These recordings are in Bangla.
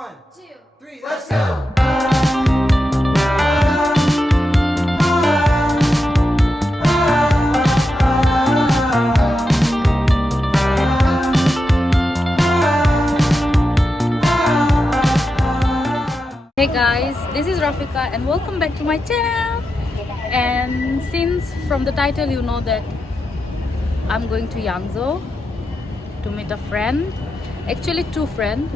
1, 2, 3, let's go! Hey guys, this is Rafika and welcome back to my channel. And since from the title you know that I'm going to Yangzhou to meet a friend, actually two friends.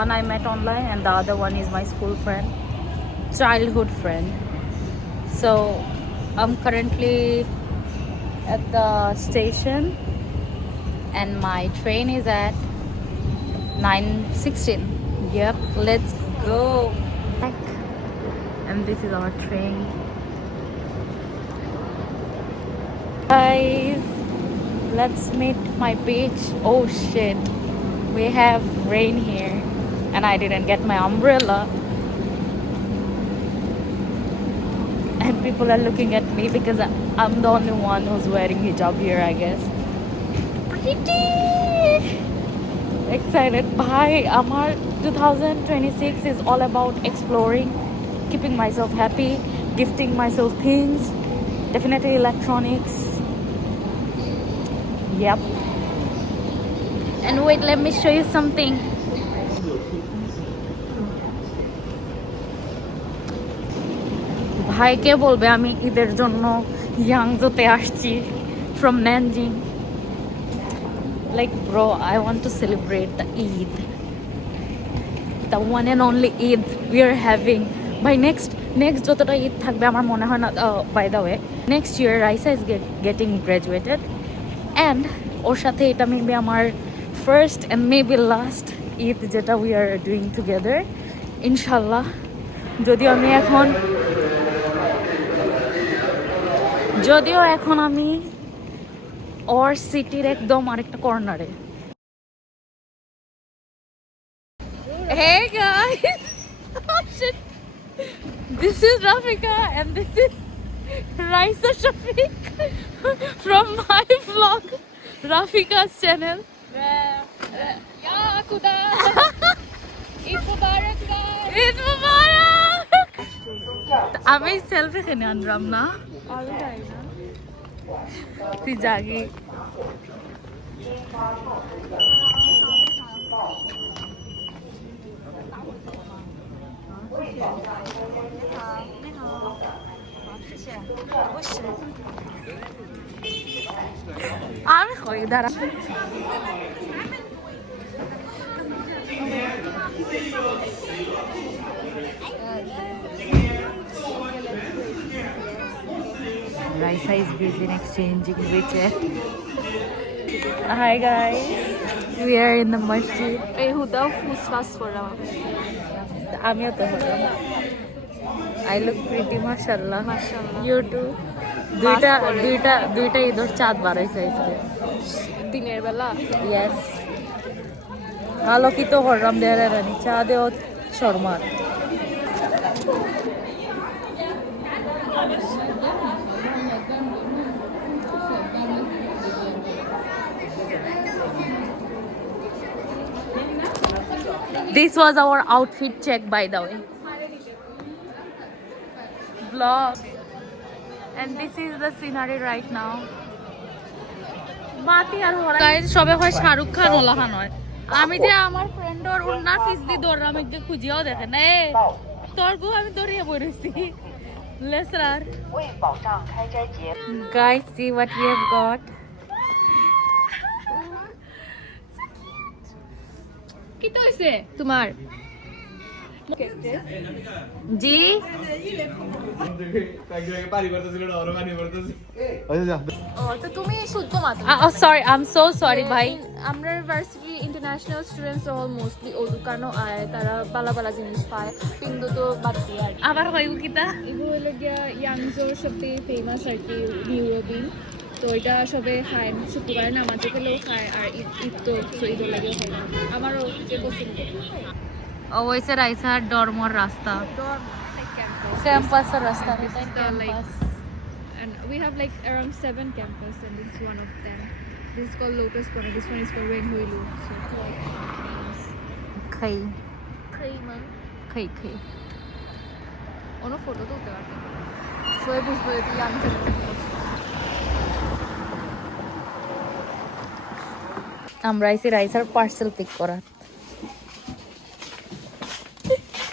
One I met online and the other one is my school friend, childhood friend. So I'm currently at the station and my train is at 9:16. Yep, let's go. And this is our train. Guys, let's meet my beach. Oh shit, we have rain here and I didn't get my umbrella. And people are looking at me because I'm the only one who's wearing hijab here, I guess. Pretty excited. Bye. Amar 2026 is all about exploring, keeping myself happy, gifting myself things, definitely electronics. Yep. And wait, let me show you something. ভাইকে বলবে আমি ঈদের জন্য ইয়াংজোতে আসছি from Nanjing. Like bro, I want to celebrate the Eid, the one and only Eid we are having. By next যতটা ঈদ থাকবে আমার মনে হয় না, by the way next year Raisa is getting graduated and ওর সাথে এটা maybe আমার first and maybe last Eid যেটা we are doing together ইনশাল্লাহ। যদিও এখন আমি ওর সিটির একদম আরেকটা কর্নারে। Hey guys, oh shit, this is Rafika and this is Raisa Shafiq from my vlog Rafika's channel. Ya Khuda! Eid Mubarak guys! Eid Mubarak! আমি সেলফি এখানে আনলাম না, তুই জাগি। আমি কই দাঁড়া। Raisa is busy in exchanging WeChat. Hi guys, we are in the masjid. এই হুদাও ফুসফাস করলাম আমিও তো হলাম। I look pretty mashallah. মাশাআল্লাহ। You too. দুইটা ঈদের চাঁদ বাড়াইছে আজকে দিনের বেলা। Yes. আলোকিত করলাম দেয়ালের রানী চাঁদেও শর্মার। This was our outfit check, by the way. Vlog. And this is the scenery right now. বাতি আর হরা গাইস সবে হয় শাহরুখ খান ওলা খান হয়। আমি যে আমার ফ্রেন্ডর উন্নার ফিস দি দৌড়াম একটু খুঁজিয়াও দেখে না এ তোর গো আমি দৌড়িয়ে বইছি লেসরার। Guys, see what we have got. কি তো হইছে তোমার? জি তো তুমি শুদ্ধ মাত্র। sorry, I'm so sorry ভাই। আমরা varsity international students all mostly ও দোকানও আয়, তারা পালা পালা জিনিস পায় কিন্তু তো বাদ দিয়ে আর আবার হইব কিতা এগুলো হলো গিয়া ইয়াংজোর সবথেকে ফেমাস আর কি নিউ ইয়ার। তো এটা সবে খায়, শুক্রবারে নামাজে গেলেও খায় আর ঈদ তো ঈদের লাগেও খায়। আমারও যে পছন্দ ওইসে রাইসার ডরমর রাস্তা ক্যাম্পাসের রাস্তা এটা campus. And we have like around 7 campus and this is one of them. This is called Lotus Corner. This one is called Renhuilu. So খাই খেই খেই কোনো ফটো তুলতে পারবে সবাই বুঝবে যে তুই ইয়াংজো আমরা আইসি রাইসার পার্সেল পিক করা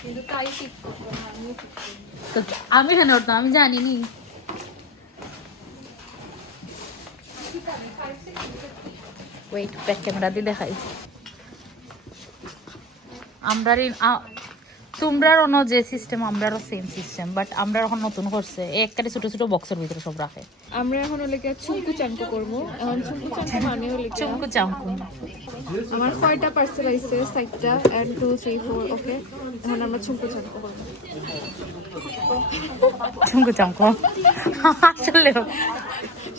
কিন্তু তাই ঠিক করবো না আমিও ঠিক করবো তো আমি কেন করতাম আমি জানিনি ওয়েট ব্যাক ক্যামেরা দিয়ে দেখাই আমরা তোমরার অন্য যে সিস্টেম আমরারও সেম সিস্টেম বাট আমরা এখন নতুন করছে একবারে ছোট ছোট বক্সের ভিতরে সব রাখে আমরা এখন লেগে চুমকু চাঙ্কু করবো এখন চুমকু চাঙ্কু মানে হলে চুমকু চামকু আমার 6টা পার্সেল আইছে 7টা 1 2 3 4 ওকে এখন আমরা চুমকু চাঙ্কু করবো চুমকু চামকু আসলে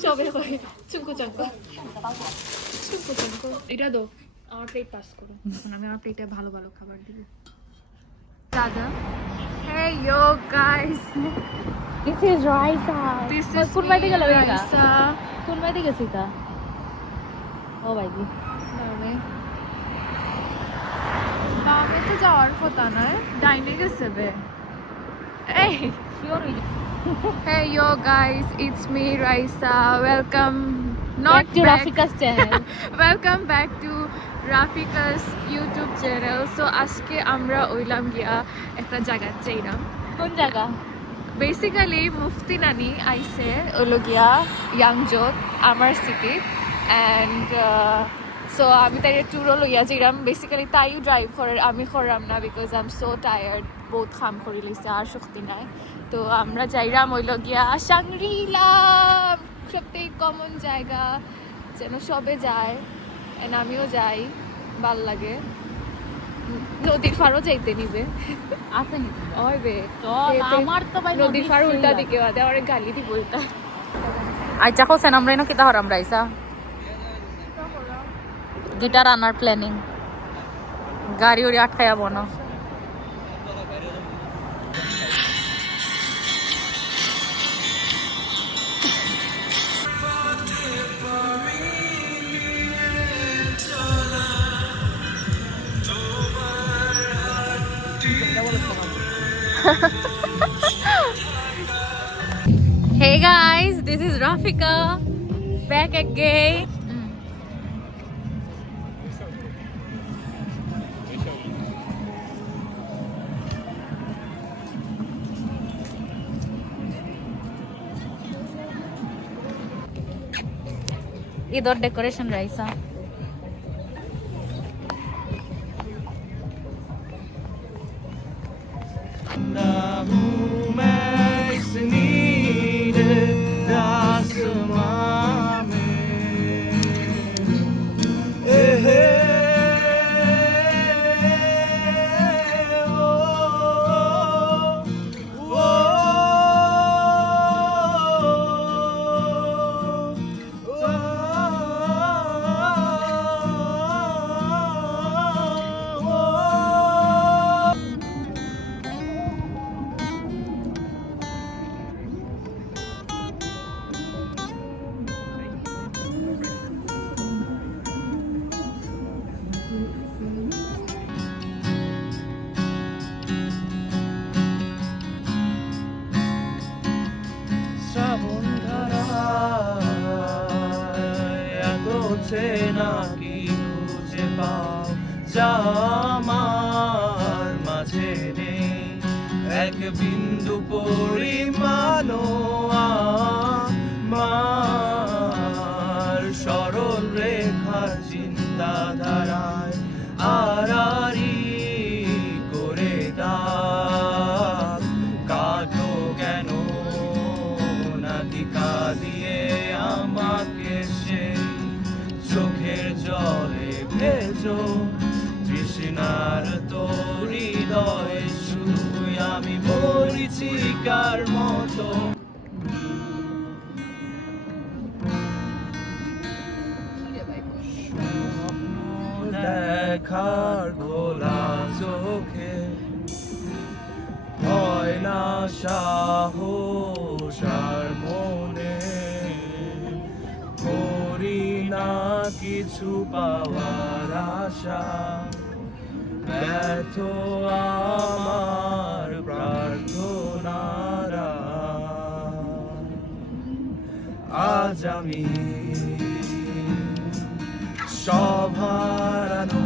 সবাই কয় চুমকু চাঙ্কু চুমকু চাঙ্কু এটা দাও আমার প্লেট পাস করো এখন আমি আমার প্লেটে ভালো ভালো খাবার দিব দাদা Hey yo guys, This is Raisa. this is কোন বাড়ি গেল বেগা Raisa. কোন বাড়ি গেছি তা ও ভাই নামে নামে তো যাওয়ার কথা নয় ডাইনে গেছে বে এই sure Hey yo guys, it's me Raisa. Welcome not to Rafika's channel. Welcome back to Rafika's YouTube channel. So আজকে আমরা ওইলাম গিয়া একটা জায়গা যাইলাম কোন জায়গা বেসিক্যালি মুফতি নানি আইসে ওইলো গিয়া ইয়াংজোত আমার সিটি অ্যান্ড সো আমি তাই ট্যুরও লইয়া যাইলাম বেসিক্যালি তাইও ড্রাইভ করে আমি করলাম না because I am so tired বহুত খাম করে লইছে আর শক্তি নাই তো আমরা যাইলাম ওইলো গিয়া সাংরিলা সবথেকে কমন জায়গা যেন সবে যায় অ্যান্ড আমিও যাই ভাল লাগে নদীর ফারও যাইতে নিবে আছে নি ওই বে আমার তো ভাই নদীর ফার উল্টা দিকে বাদে আমার গালি দিব উল্টা আচ্ছা কোসেন আমরা এনো কিতা হরাম রাইসা গিটার আনার প্ল্যানিং গাড়ি ওরি আটকায়া বনো Hey guys, this is Rafika back again. Idor decoration Raisa. নাকি খুঁজে পাও যা আমার মাঝে নেই এক বিন্দু পরিমাণও আমার সরল রেখার চিন্তাধারায় আড়াআড়ি করে দাগ কাটো কেন নাকি কাঁদিয়ে আমাকে সেই চোখের জলে ভেজো তৃষ্ণার তোর হৃদয়ে শুধুই আমি মরিচিকার মতো দেখার খোলা চোখে হয় না সাহস আর মনে করি না কিছু পাওয়ার আশা ব্যর্থ আমার প্রার্থনারা। আজ আমি সব হারানো,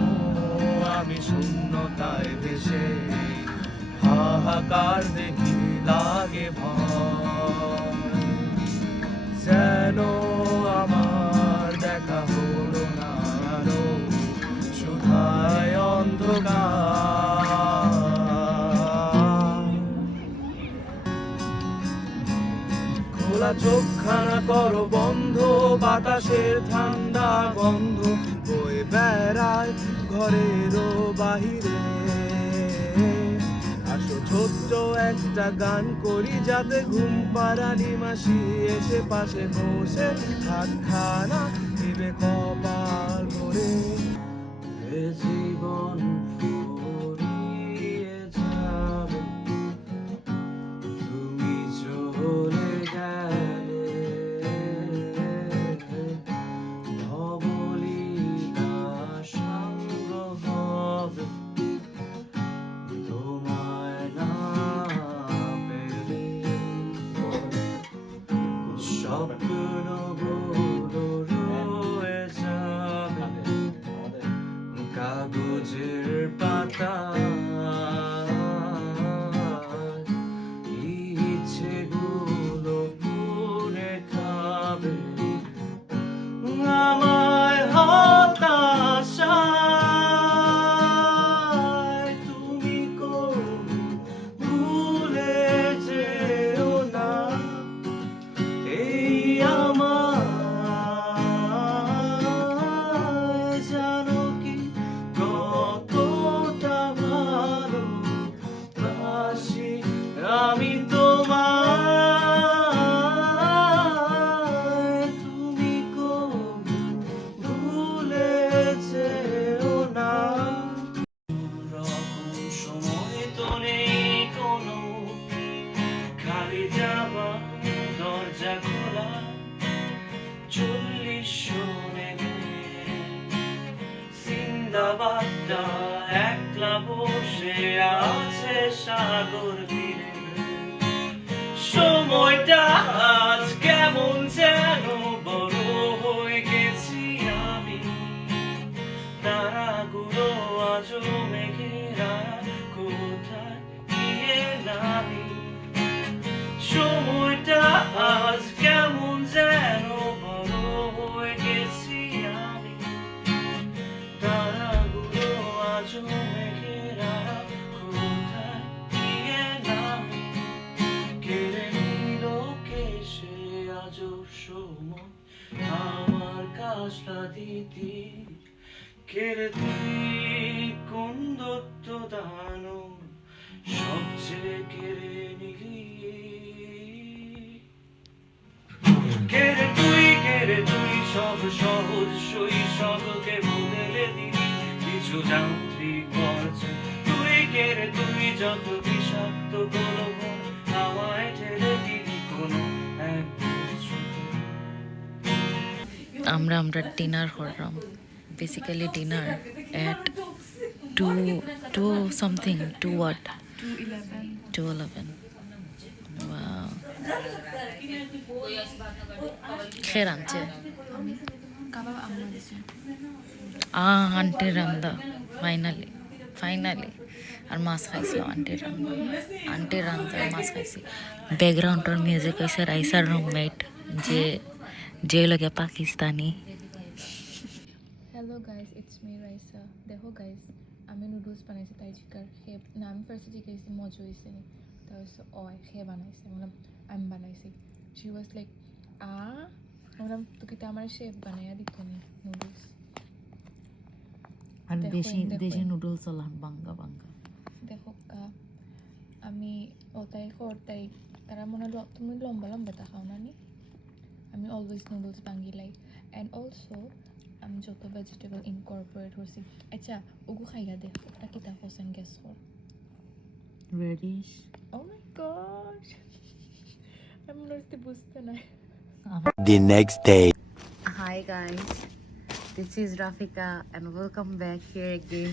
আমি শূন্যতায় ভেসে হাহাকার দেখি লাগে ভয়। যেন আমার দেখা হলো না আরো, শুধায় অন্ধকার। খোলা চোখখানা করো বন্ধ, বাতাসের ঠান্ডা গন্ধ বয়ে বেড়ায় ঘরেরও বাহিরে। আসো ছোট্ট একটা গান করি, যাতে ঘুম পাড়ানি মাসি এসে পাশে বসে হাতখানা দিবে কপাল ভরে। এ জীবন ফুরিয়ে যাবে, তুমি চলে গেলে। ধবলিতা সাঙ্গ হবে তোমায় না পেলে। স্বপ্নগুলো রয়ে যাবে কাগজের পাতা, ইচ্ছেগুলো পুড়ে খাবে আমায় হতাশায়। তুমি কোন ভুলে যেও না, এই আমার জানো কি কতটা ভালোবাসি আমি তোমায়। তুমি কোন ভুলে যেও না। রকম সময় তো নেই কোনো, খালি যাওয়া দরজা খোলা। 40 শোনে সিন্দাবাদটা একলা বসে আছে সাগর তীরে। সময়টা আজ কেমন যেন বড় হয়ে গেছি আমি, তারাগুলো আজও মেঘেরা কোথায় গিয়ে নামি। সময়টা আজ কেমন যেন বড় হয়ে গেছি আমি, তারাগুলো আজও মেঘেরা কোথায় গিয়ে নামি। কেড়ে নিল কে সে আজও সময় আমার কাজটা দিতি। কেড়ে তুই কোন দত্ত দানো সবচেয়ে কেড়ে নিলি। কেড়ে তুই সব সহজ শৈশবকে বদলে দিলি কিছু যান্ত্রিক পর্যায়ে। তুই যত বিষাক্ত প্রলোভন আমায় ঠেলে দিলি কোনো এক বছরে। আমরা ডিনার করলাম, basically dinner at 2 something, 2 what? 2:11. Wow. খেয়ে রাঁধছে আন্টির রান্দা ফাইনালি। আর মাছ খাইছিলাম আন্টির রান্দা মাছ খাইছি। ব্যাকগ্রাউন্ডের মিউজিক হয়েছে রাইসার রুমমেট যে লাগে Pakistani. Hello guys, it's me Raisa. দেখো গাইস, আমি নুডলস বানাইছি, তাই জিকার খেয়ে না, আমি ফার্স্টে জিজ্ঞেসি মজা হয়েছে নি, তারপর অয় খেয়ে বানাইছে, বললাম আমি বানাইছি। শি ওয়াজ লাইক বললাম তোকে তো আমার শেফ বানাইয়া দিত নি নুডলস। আর দেশি নুডলস হলাম বাঙ্গা দেখো আমি তাই তারা মনে হয় তুমি লম্বা তা খাও না নি। আমি অলওয়েজ নুডলস বাঙ্গি লাই। অ্যান্ড অলসো আমি যত ভেজিটেবল ইনকর্পোরেট করছি। আচ্ছা ওগু খাইয়া দেখ ওটা কি তা হোসেন গেস কর। রেডিশ। ও মাই গড, আমি মনে হচ্ছে বুঝতে নাই। The next day. Hi guys, this is Rafika and welcome back here again.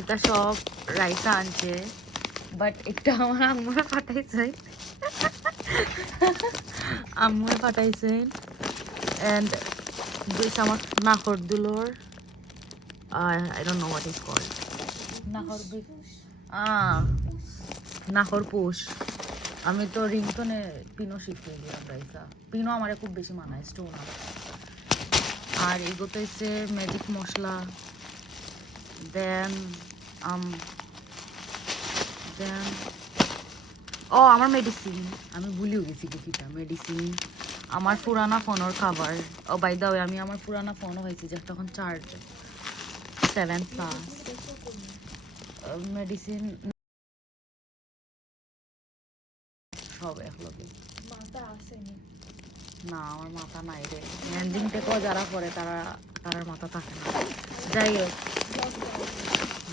এটা সব রাইসা আনছে, বাট এটা আমার আম্মুরা পাঠাইছে, আম্মুরা পাঠাইছে। অ্যান্ড দিস আমার নাহর দুলোর, I don't know what it's called. নাহর পুষ। আমি তো রিংটনে পিনো শিখে গেলাম রাইসা। পিনো আমার খুব বেশি মানায়, স্টোন। আর এগুলো হচ্ছে ম্যাজিক মশলা। দেন আমার মেডিসিন, আমি ভুলিও গেছি কিটা মেডিসিন। আমার পুরানা ফোনের cover. Oh by the way, আমি আমার পুরানা ফোনও হয়েছে যে তখন চার্জ 7+। মেডিসিন সব একলগে। না, আমার মাথা নাই রে। ল্যান্ডিং টেকও যারা করে তারার মাথা থাকে না। যাই হোক,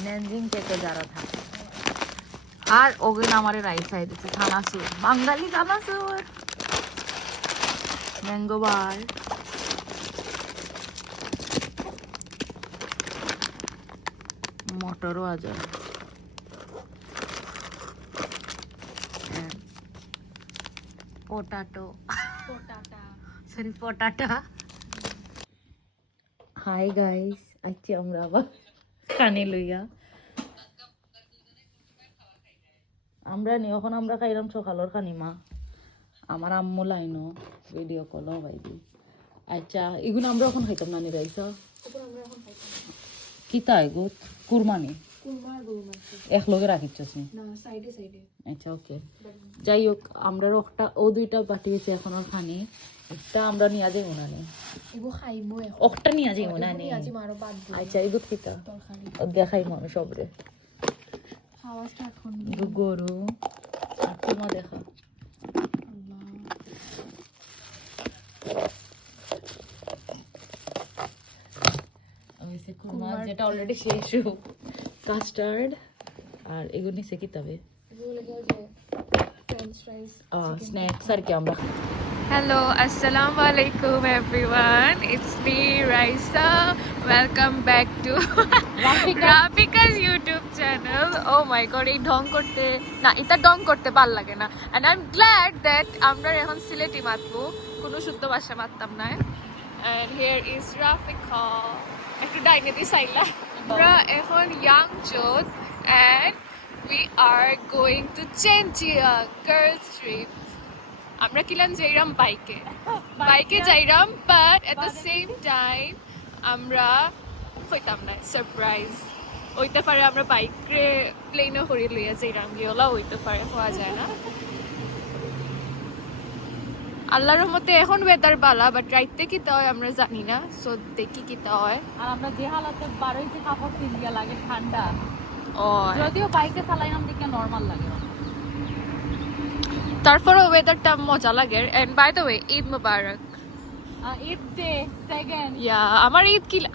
ল্যান্ডিং টেকও যারা থাকে। আর ওগুলো আমার রাইস খাই দিচ্ছে চানাচুর, বাঙালি চানাচুর, ম্যাঙ্গো বার। মটরও আছে, potato, sorry potato. Hi guys, আজকে আমরা আবার খানি লইয়া আমরা নি এখন আমরা খাইলাম সকালের খানি। মা আমার আম্মু লাইনো ভিডিও কলও বাইদি। আচ্ছা, এগুলো আমরা এখন খাইতাম নানি রাইসা কি তাই গো? কুরমানি একলগে রাখিচ্ছস নি? আচ্ছা ওকে, যাই হোক, আমরা একটা ও দুইটা পাঠিয়েছে এখন আর খানি। একটা আমরা নিয়ে যাই উনানে, একটা নিয়ে যাই উনানে। আচ্ছা, এগুলো কিতা দেখাই আমি সবরে গরু আর কুমা দেখা। কুরমা যেটা অলরেডি শেষ, কাস্টার্ড। আর এগুলো নিচে কি তবে স্ন্যাক্স আর কি আমরা। Hello, assalamu alaikum everyone. It's me, Raisa. Welcome back to Rafika's YouTube channel. Oh my god, এই ঢং করতে না, এটা ঢং করতে ভাল লাগে না। And I'm glad that আমরা এখন সিলেটি মাতবো, কোনো শুদ্ধ ভাষা মাততাম না। And here is Rafika. একটু ডাইনে দি সাইলা। আমরা এখন Yangzhou and we are going to Zhenjiang girls trip. আমরা কিলাম যাইরাম বাইকে যাইরাম, but at the same time আমরা হইতাম না সারপ্রাইজ হইতে পারে। আমরা বাইকে প্লেনও করে লইয়া যাইরাম, গিয়েলা হইতে পারে, হওয়া যায় না। আল্লাহর রহমতে এখন ওয়েদার বালা, বাট রাইতে কিতা হয় আমরা জানি না। সো দেখি কিতা হয়। আর আমরা যে হালাতে বারোইতে কাপড় কিনবিয়া লাগে ঠান্ডা, ও যদিও বাইকে চালাইলাম দেখে নরমাল লাগে। তারপরে ওয়েদারটা মজা লাগে। And by the way, Eid Mubarak. Eid day second. Yeah,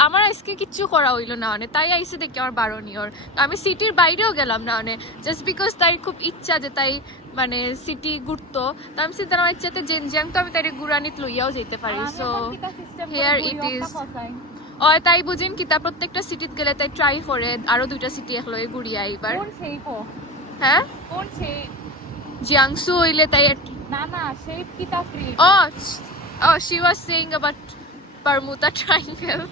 আমার আজকে কিচ্ছু করা হইলো না, মানে তাই আইসে দেখি আমার 12 নিয়র। আমি সিটির বাইরেও গেলাম না, মানে জাস্ট বিকজ তাই খুব ইচ্ছা যে তাই মানে সিটি ঘুরতো। তো আমি চিন্তা আমার ইচ্ছাতে জেনজিয়াং তো আমি তাই গুরানিত লইয়াও যেতে পারি। So here it is. তাই বুঝিন কিতা প্রত্যেকটা সিটিত গেলে তাই ট্রাই করে আরো 2টা সিটি একলগে ঘুরিয়া এইবার। হ্যাঁ, কোন সেই জিয়াংসু হইলে তাই না সেই কিতা free. Oh, she was saying about Bermuda Triangle.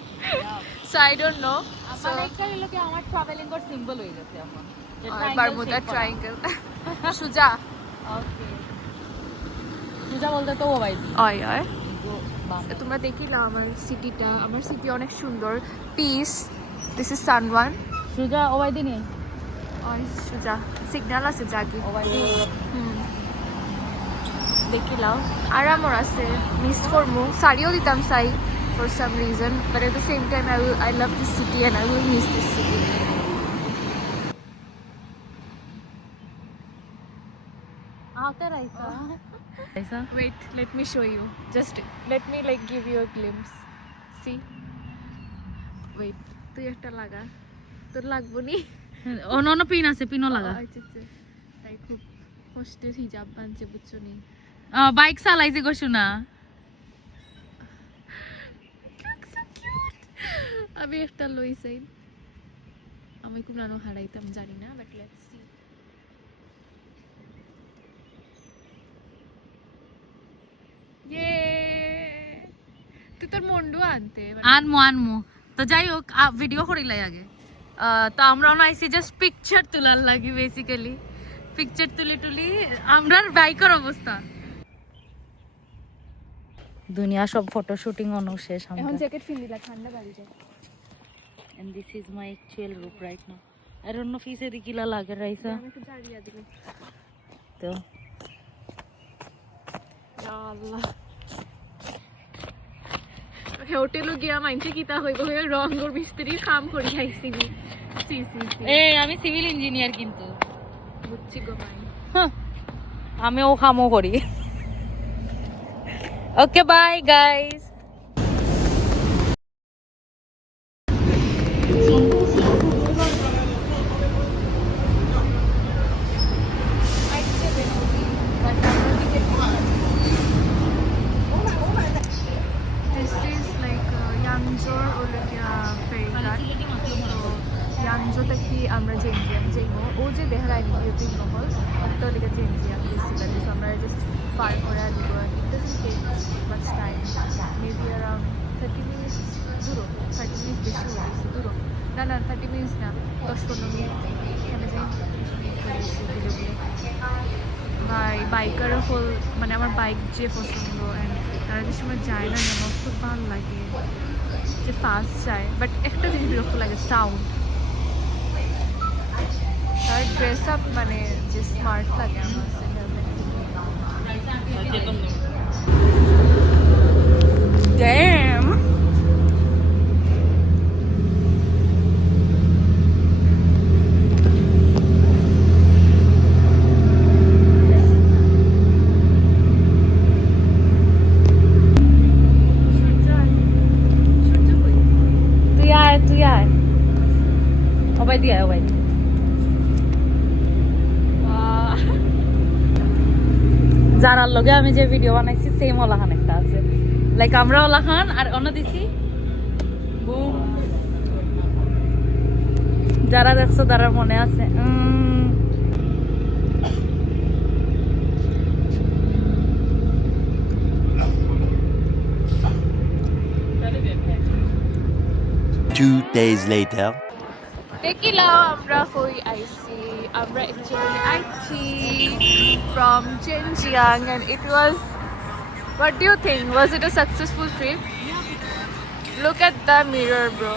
So I don't know. আমার একটা হলো কি আমার ট্রাভেলিং এর সিম্বল হয়ে গেছে এখন যে Bermuda Triangle. সুজা। ওকে, সুজা বলতে তো ও বাইদি। ওই তোমরা দেখিলা আমার সিটিটা, আমার সিটি অনেক সুন্দর, পিস। দিস ইজ সানওয়ান। সুজা ও বাইদি নেই। ওই সুজা সিগন্যাল আছে জাগি। ও বাইদি দেখিলাও। আর আমার আছে মিস করমু, সারিও দিতাম চাই for some reason, but at the same time I love this city and I will miss this city. আতে Raisa Wait, let me show you. Just let me like give you a glimpse. See? Wait, তুই একটা লাগা, তোর লাগবো নি? অন্য পিন আছে, পিনও লাগা। আচ্ছা তাই খুব কষ্টের হিজাব বানছে, বুঝছো নি? বাইক চালাইছে গো শোনা। আমি একটা লই চাই। আমি কুমড়ানো হারাইতাম জানি না, বাট লেটস সি। তুই তোর মন্ডু আনতে আনমু তো যাই হোক ভিডিও করিলাই আগে তো আমরা আইসি জাস্ট পিকচার তোলার লাগি বেসিক্যালি পিকচার তুলি আমরার বাইকের অবস্থা দুনিয়া সব ফটো শুটিং অনু শেষ এখন জ্যাকেট ফিল দিলা ঠান্ডা বাড়ি যায়। and this is my actual look right now I don't know if it's kila lage raisa আমি একটু জারিয়া দিলে তো আল্লাহ হোটেলে গিয়া মাইনছে কিতা হইব হয়ে রঙর মিস্ত্রি কাম করি আইছিনি সি সি সি আমি সিভিল ইঞ্জিনিয়ার কিন্তু বুঝছি গো ভাই আমিও কামও করি okay bye guys This is like Yangzhou Olympic ferry ঘাট। Yangzhou থেকে আমরা জেনজিয়াং যাইবো ও যে দেহরাই ভিডিওতে নহল অত লিখে জেনজিয়াং বেসিক্যালি সো আমরা জাস্ট পার করে দিব it doesn't take much time maybe around 30 minutes দূর 30 মিনিটস বেশি হয়েছে দূর না 30 মিনিটস না 10-15 মিনিট এখানে যাই ভাই বাইকার হোল মানে আমার বাইক যে পছন্দ অ্যান্ড তারা যে সময় যায় না আমার খুব ভালো লাগে যে ফাস্ট যায় বাট একটা জিনিস বিরক্ত লাগে সাউন্ড তার ড্রেস আপ মানে যে স্মার্ট লাগে আমার Damn. তুই আয় ওবাই দিয়ে ওবাই যারার লগে আমি যে ভিডিও বানাইছি সেম ওলাখান একটা আছে লাইক আমরা ওলাখান আর অন্য দিছি বুম যারা দেখছো তারা মনে আছে 2 days later. দেখিলাম আমরা হই আইসি আমরা অ্যাকচুয়ালি আইছি from Zhenjiang and it was what do you think was it a successful trip look at the mirror bro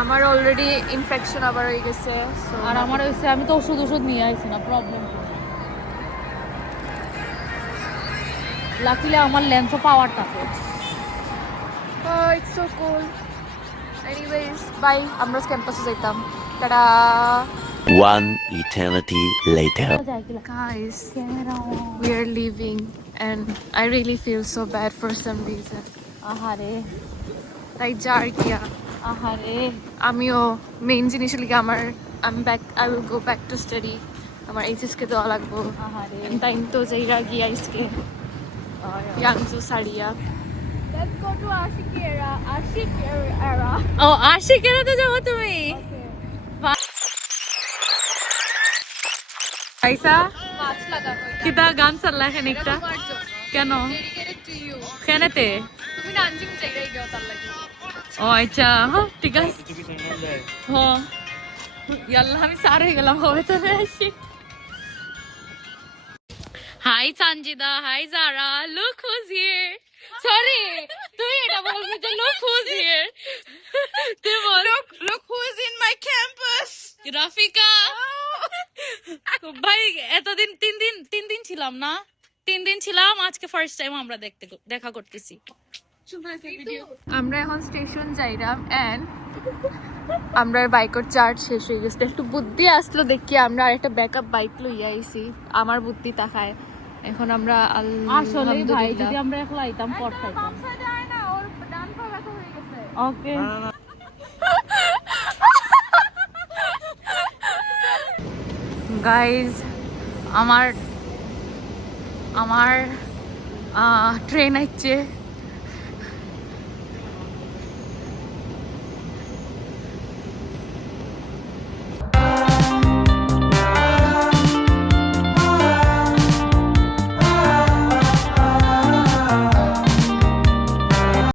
আমার অলরেডি ইনফেকশন আবার হয়ে গেছে আর আমার হইছে আমি তো ওষুধ নিয়ে আইছি না প্রবলেম লাকিলে আমার লেন্সও পাওয়ার থাকে oh it's so cool anyways bye আমরা ক্যাম্পাসে যাইতাম tata One eternity later. guys we are leaving and I really feel so bad for some reason আহারে তাই যার কিয়া আহারে আমিও মেইন জিনিস লিখে আমার আমি back I will go back to study আমার এইচএসকে দেওয়া লাগবো আহারে তাই তো যাইরা গিয়া আজকে ইয়াংজু সারিয়া Let's go to Ashik era. ও আশিকেরা তো যাবো তুমি পয়সা মাছ লাগানো কিতা গান চাল্লা খানিকটা কেন কেনেতে তুমি নানজিং যাইরাই গিয়া তার লাগি ও আচ্ছা হ্যাঁ ঠিক আছে হ্যাঁ ইয়াল্লা আমি সার হয়ে গেলাম হবে তো আসি hi Sanjida hi Zara look who's here sorry তুই এটা বলবি যে লুক হুজ হিয়ার তুই বল look who's in my campus Rafika ভাই এতদিন তিন দিন ছিলাম না 3 দিন ছিলাম আজকে ফার্স্ট টাইম আমরা দেখা করতেছি আমরা এখন স্টেশন যাইরাম এন্ড আমরা বাইকের চার্জ শেষ হয়ে গেছে একটু বুদ্ধি আসলো দেখি আমরা আরেকটা ব্যাকআপ বাইক লইয়া আইছি আমার বুদ্ধি তাকায় এখন আমরা আসলে ভাই যদি আমরা একলা আইতাম পড়তাইতাম ওকে গাইজ আমার ট্রেন আসছে